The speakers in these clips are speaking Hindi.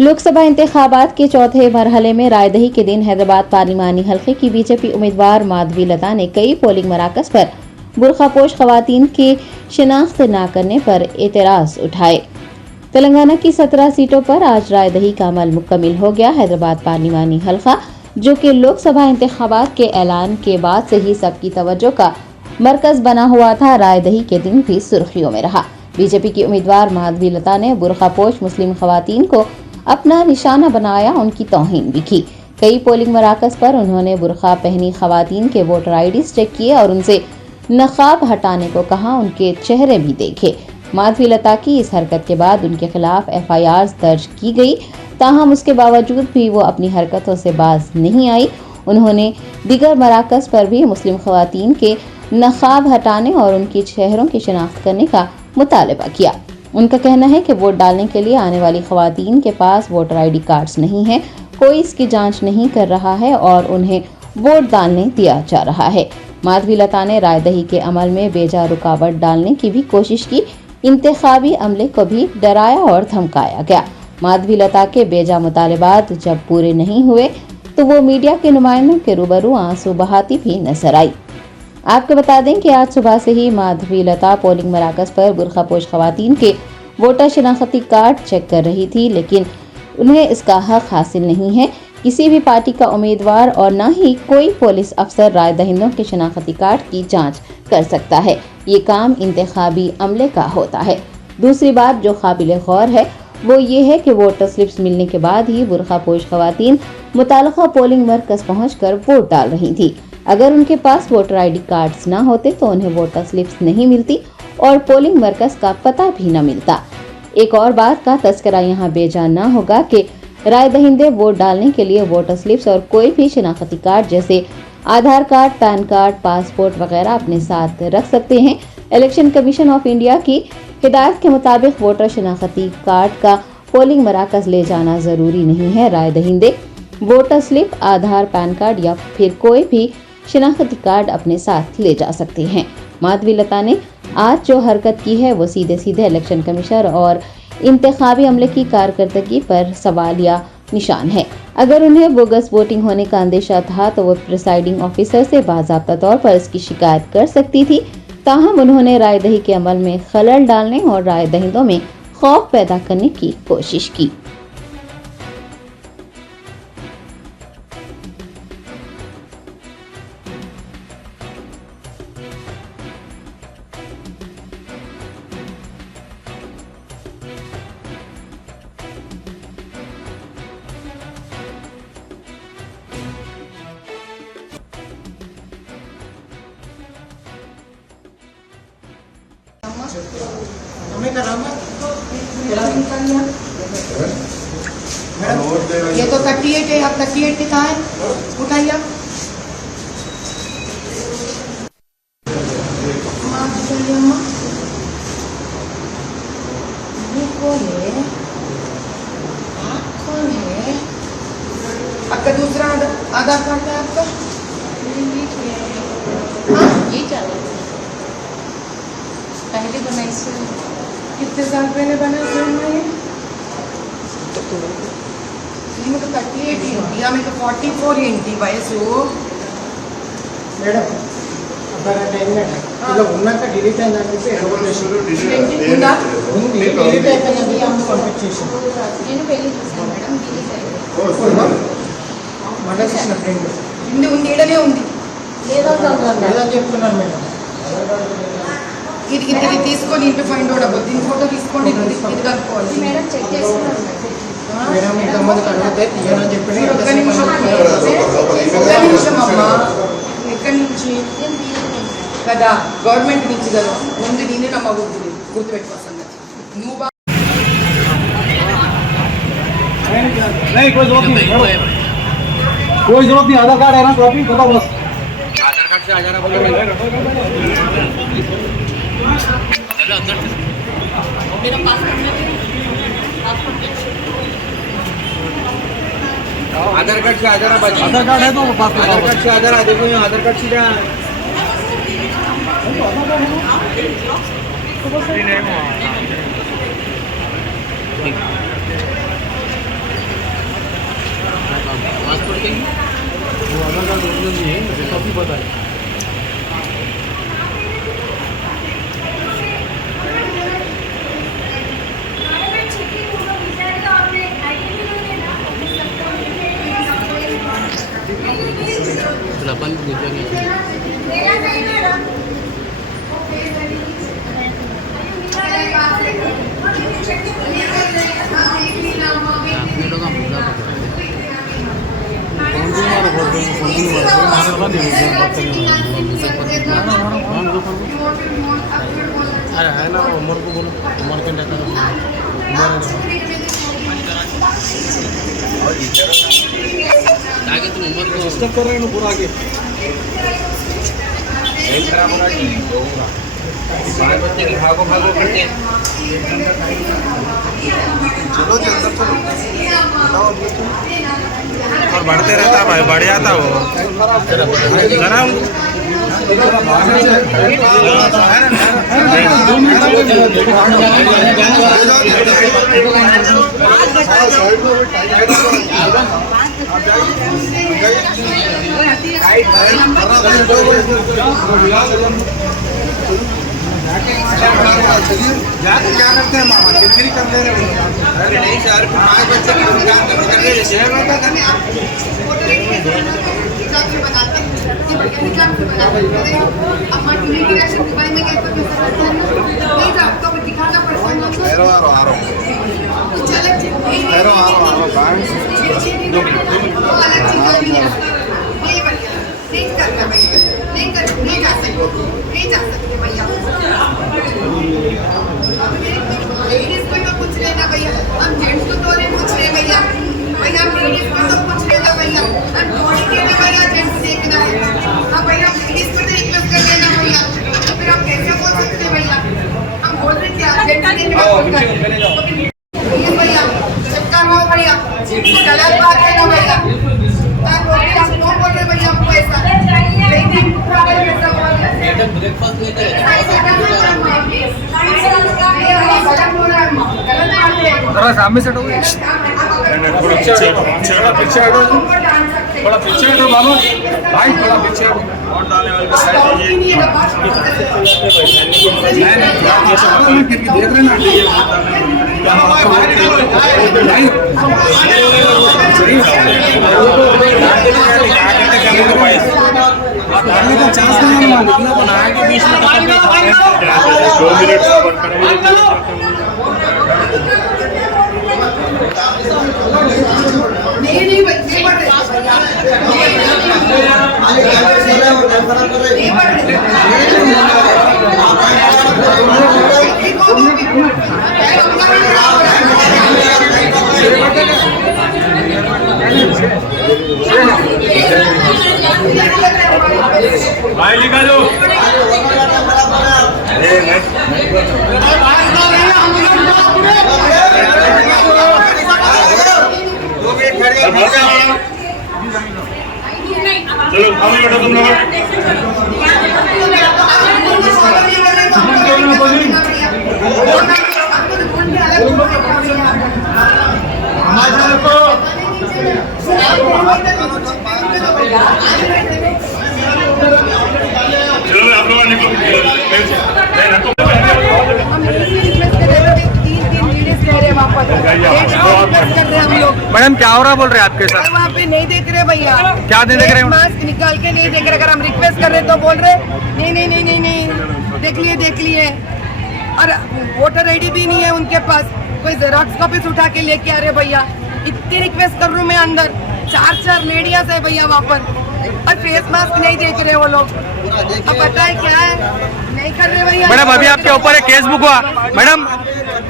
लोकसभा इंतखाबात के चौथे मरहले में रायदही के दिन हैदराबाद पार्लिमानी हल्के की बीजेपी उम्मीदवार माधवी लता ने कई पोलिंग मराकज पर बुर्खापोश खवातीन की शिनाख्त न करने पर एतराज उठाए। तेलंगाना की 17 सीटों पर आज रायदही का अमल मुकम्मिल हो गया। हैदराबाद पार्लिमानी हल्का, जो कि लोकसभा इंतखाबात के ऐलान के बाद से ही सबकी तवज्जो का मरकज बना हुआ था, रायदही के दिन भी सुर्खियों में रहा। बीजेपी की उम्मीदवार माधवी लता ने बुर्खापोश मुस्लिम खवातीन को अपना निशाना बनाया, उनकी तौहीन भी की। कई पोलिंग मराकज पर उन्होंने बुर्खा पहनी खवातीन के वोटर आईडीज चेक किए और उनसे नकाब हटाने को कहा, उनके चेहरे भी देखे। माधवी लता की इस हरकत के बाद उनके खिलाफ FIR दर्ज की गई, ताहम उसके बावजूद भी वो अपनी हरकतों से बाज नहीं आई। उन्होंने दीगर मराकज पर भी मुस्लिम खवातीन के नकाब हटाने और उनके चेहरों की शिनाख्त करने का मुतालबा किया। उनका कहना है कि वोट डालने के लिए आने वाली खवातीन के पास वोटर ID कार्ड्स नहीं है, कोई इसकी जांच नहीं कर रहा है और उन्हें वोट डालने दिया जा रहा है। माधवी लता ने रायदही के अमल में बेजा रुकावट डालने की भी कोशिश की। इंतखाबी अमले को भी डराया और धमकाया गया। माधवी लता के बेजा मुतालबात जब पूरे नहीं हुए तो वो मीडिया के नुमाइंदों के रूबरू आंसू बहाती भी नजर आई। आपको बता दें कि आज सुबह से ही माधवी लता पोलिंग मराकज पर बुर्खापोश खवातीन के वोटर शिनाख्ती कार्ड चेक कर रही थी, लेकिन उन्हें इसका हक हासिल नहीं है। किसी भी पार्टी का उम्मीदवार और न ही कोई पुलिस अफसर राय दहिंदों के शिनाख्ती कार्ड की जांच कर सकता है। ये काम इंतखाबी अमले का होता है। दूसरी बात जो काबिल गौर है वो ये है कि वोटर स्लिप्स मिलने के बाद ही बुर्खापोश खवातीन मुताल्लिका पोलिंग मरकज पहुंचकर वोट डाल रही थी। अगर उनके पास वोटर ID कार्ड्स न होते तो उन्हें वोटर स्लिप्स नहीं मिलती और पोलिंग मरकज का पता भी न मिलता। एक और बात का तस्करा यहाँ बेजान न होगा कि राय दहिंदे वोट डालने के लिए वोटर स्लिप्स और कोई भी शिनाख्ती कार्ड जैसे आधार कार्ड, पैन कार्ड, पासपोर्ट वगैरह अपने साथ रख सकते हैं। इलेक्शन कमीशन ऑफ इंडिया की हिदायत के मुताबिक वोटर शिनाख्ती कार्ड का पोलिंग मराकज ले जाना जरूरी नहीं है। राय दहिंदे वोटर स्लिप, आधार, पैन कार्ड या फिर कोई भी शिनाख्ती कार्ड अपने साथ ले जा सकते हैं। माधवी लता ने आज जो हरकत की है वो सीधे सीधे इलेक्शन कमीशन और इंतखाबी अमले की कारकर्दगी पर सवाल या निशान है। अगर उन्हें बोगस वोटिंग होने का अंदेशा था तो वो प्रिसाइडिंग ऑफिसर से बाज़ाब्ता तौर पर इसकी शिकायत कर सकती थी। ताहम उन्होंने रायदही के अमल में खलल डालने और राय दहिंदों में खौफ पैदा करने की कोशिश की। ये तो 38 है, अब 38 के कहाँ है? उठाइए ये कौन है? कौन है? आपका दूसरा आधार कार्ड है आपका? ये क्या है? पहले बनाई से कितने साल पहले बना ये? तो 38 इंटी, आमें तो 44 इंटी वयसु మేడం అర్ధగంట అయిందండి ఇలా ఉన్నాక డిలీట్ అయిందని చెప్పి ఎడబల్ చేసారు ఉందా? ఉంది డిలీట్ అయిపోయింది అమ్మ పంపించేసాను నేను పెళ్లి చేశాను మేడం, డిలీట్ అయింది. మండలిసిన ఫ్రెండ్ ఉంది ఉంది ఈడనే ఉంది. లేదని చెప్తున్నాను మేడం. ఇది ఇది తీసుకొని ఇంటి ఫైండ్ అవుట్ అవ్వదు. దీని ఫోటో తీసుకోండి, ఇది కలుపుకోవాలి. మేడం చెక్ చేస్తున్నాను మేడం ఇంతమందికి అడిగితే తీయనని చెప్పి ఒక్క నిమిషం అమ్మా, ఎక్కడి నుంచి కదా? గవర్నమెంట్ నుంచి కదా ఉంది. నేనే నమ్మకూడదు, గుర్తుపెట్టుకో సంగతి. నువ్వు नहीं कोई जरूरत नहीं, कोई जरूरत नहीं। आधार कार्ड है ना, कॉपी बताओ बस। आधार कार्ड से आ जाना बोलो। मेरा पासपोर्ट में आधार कार्ड से आ जाना बाजी। आधार कार्ड है तो पासपोर्ट। आधार कार्ड से आ जाना, देखो यहाँ आधार कार्ड से जा। पासपोर्ट के वो आधार कार्ड ओरिजिनल नहीं है, मुझे काफ़ी पता है। अपन अरे है ना उमर को बोलो, उमर के नेता आगे तुम उमर को डिस्टर्ब कर रहे हो पूरा आगे खराब हो रहा है बच्चे के भागो भागो करते चलो जल्दी चलो और बढ़ते रहता भाई, बढ़ जाता वो जरा जाके क्या करते हैं मामा, किरकिरी कर ले रहे हो। अरे नहीं सर, 5 बच्चे की दुकान कर रहे नहीं जा सकते भैया। लेडीज को तो कुछ लेना भैया, हम जेंट्स को तो नहीं कुछ ले भैया। भैया लेडीज को तो कुछ लेना भैया, हम थोड़ी के भी भैया जेंट्स देखना है। हाँ भैया लेडीज को तो रिक्वेस्ट कर लेना भैया, तो फिर हम कैसे बोल सकते हैं भैया? हम बोल रहे क्या भैया चक्कर हो भैया, गलत बात है ना भैया। आप क्यों बोल रहे भैया हमको ऐसा? थोड़ा सामने से थोड़ा पीछे हटो, थोड़ा पीछे हटो बाबू भाई, थोड़ा पीछे हटो। वोट डालने वाले का साइड लीजिए। देख रहे ना चांस नहीं आगे बीच में 2 मिनट नहीं भाई लिखा दो। चलो हम बैठो तुम लोग। चलो आप लोग निकलो। मैडम क्या हो रहा बोल रहे हैं आपके साथ? वहाँ पे नहीं देख रहे भैया, क्या नहीं देख रहे? मास्क निकाल के नहीं देख रहे। अगर हम रिक्वेस्ट कर रहे तो बोल रहे नहीं नहीं नहीं नहीं नहीं देख लिए। और वोटर आईडी भी नहीं है उनके पास, कोई जेरॉक्स कॉपीज उठा के लेके आ रहे भैया। इतनी रिक्वेस्ट कर रहा हूँ मैं अंदर, 4 लेडीज है भैया वहाँ पर, और फेस मास्क नहीं देख रहे वो लोग। अब बताए क्या है, नहीं कर रहे भैया। मैडम अभी आपके ऊपर एक केस बुक हुआ।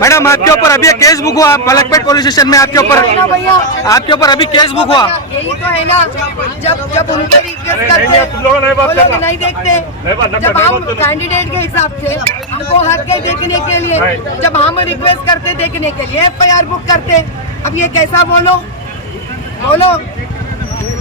मैडम आपके ऊपर अभी एक केस बुक हुआ मलकपेट पुलिस स्टेशन में। आपके ऊपर अभी केस बुक हुआ। यही तो है ना, जब उनके रिक्वेस्ट करते वो लोग नहीं देखते। जब हम कैंडिडेट के हिसाब से हमको हक है देखने के लिए, जब हम रिक्वेस्ट करते देखने के लिए FIR बुक करते। अब ये कैसा बोलो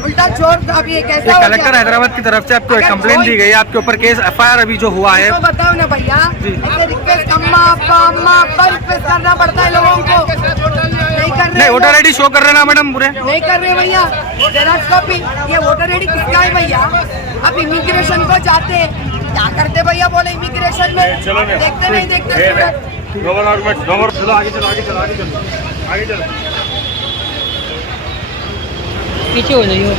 उल्टा चोर। अब ये कैसा कलेक्टर हैदराबाद की तरफ से आपको एक कंप्लेंट दी गई है, आपके ऊपर केस FIR अभी जो हुआ है। तो बताओ ना भैया, ऐसे रिक्वेस्ट अम्मा अप्पा रिक्वेस्ट करना पड़ता है लोगों को, नहीं कर रहे नहीं वोटर आईडी शो कर रहे ना मैडम पूरे नहीं कर रहे भैया। जेरॉक्स कॉपी, ये वोटर आईडी किसका है भैया? अब इमिग्रेशन को जाते हैं, क्या करते भैया बोले इमिग्रेशन में? देखते नहीं देखते चलो आगे चलो आगे चलो आगे चलो आगे चलो पीछे हो जाइए।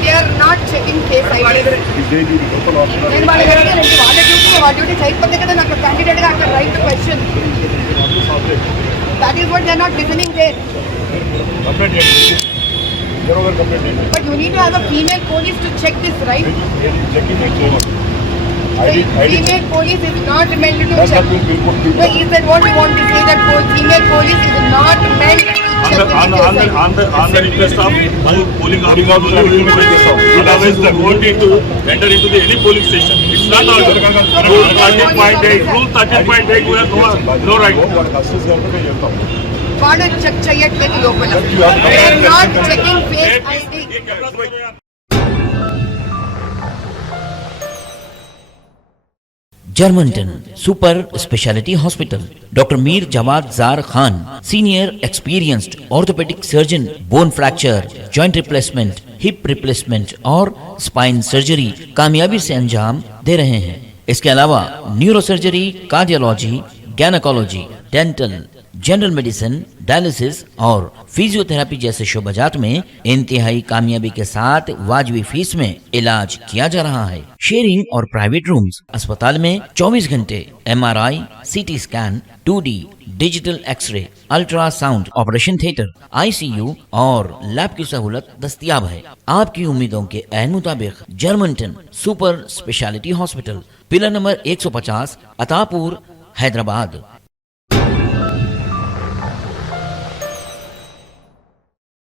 They are not checking face ID. నేను వాళ్ళకి అడిగాను, వాళ్ళ డ్యూటీ చేయకపోతే కదా నాకు క్యాండిడేట్ గా అక్కడ right to question. That is what they are not listening there. But you need to have a female police to check this, right? Female police is not meant to check. No, he said what you want to say, that female police is not meant to check the on the request of one polling officer, otherwise the won't need to enter into the any polling station. It's not our rule 13.8. Rule 13.8 we have no right. వాడు చెక్ చేయట్లేదు లోపల. They are not checking face ID. Germanton super speciality hospital, doctor Mir Jawad Jar Khan, senior experienced orthopaedic surgeon, bone fracture, joint replacement, hip replacement और स्पाइन सर्जरी कामयाबी से अंजाम दे रहे हैं। इसके अलावा neuro surgery, cardiology, gynaecology, dental, general medicine, dialysis और फिजियोथेरेपी जैसे शोबाजात में इंतहाई कामयाबी के साथ वाजबी फीस में इलाज किया जा रहा है। शेयरिंग और प्राइवेट रूम्स, अस्पताल में 24 घंटे MRI, CT scan, 2D digital xray, ultrasound, operation theatre, ICU और लैब की सहूलत दस्तयाब है। आपकी उम्मीदों के ऐन मुताबिक Germanton super speciality hospital, pillar number 150, Attapur, Hyderabad.